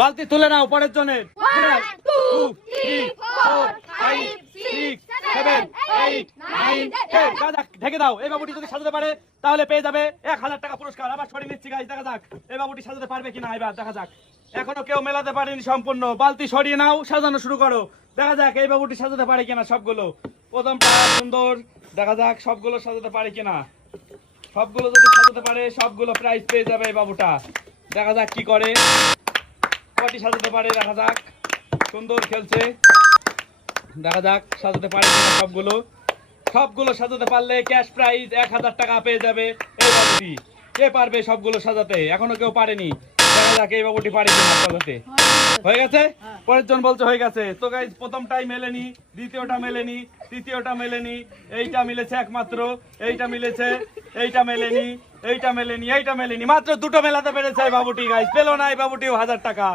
বালতি তুলে নাও পরের জনের। 1 2 3 4 5 6 7 8 9 10 ঢেকে দাও। এই বাবুটি যদি সাজাতে পারে তাহলে পেয়ে যাবে 1000 টাকা পুরস্কার। আবার সরিয়ে নিচ্ছি গাইস, দেখা যাক এই বাবুটি সাজাতে পারবে কিনা। এবার দেখা যাক, এখনো কেউ মেলাতে পারেনি সম্পূর্ণ। বালতি সরিয়ে নাও, সাজানো শুরু করো। দেখা যাক এই বাবুটি সাজাতে পারে কিনা সবগুলো। প্রথমটা সুন্দর, দেখা যাক সবগুলো সাজাতে পারে কিনা। সবগুলো যদি সাজাতে পারে সবগুলো প্রাইজ পেয়ে যাবে এই বাবুটা। দেখা যাক কি করে, কটি সাজাতে পারে। দেখা যাক, সুন্দর খেলছে। দেখা যাক সাজাতে পারে কিনা সবগুলো। সবগুলো সাজাতে পারলে ক্যাশ প্রাইজ 1000 টাকা পেয়ে যাবে এই বাবুটি। কে পারবে সবগুলো সাজাতে? এখনো কেউ পারেনি। দেখা যাক এই বাবুটি পারে কিনা সাজাতে। হয়ে গেছে? পরের জন বলছে হয়ে গেছে। তো গাইজ প্রথমটাই মেলেনি, দ্বিতীয়টা মেলেনি, তৃতীয়টা মেলেনি, এইটা মিলেছে একমাত্র, এইটা মিলেছে, এইটা মেলেনি, এইটা মেলেনি, এইটা মেলেনি। মাত্র দুটো মেলাতে পেরেছে এই বাবুটি গাইজ। পেলো না এই বাবুটিও 1000 টাকা।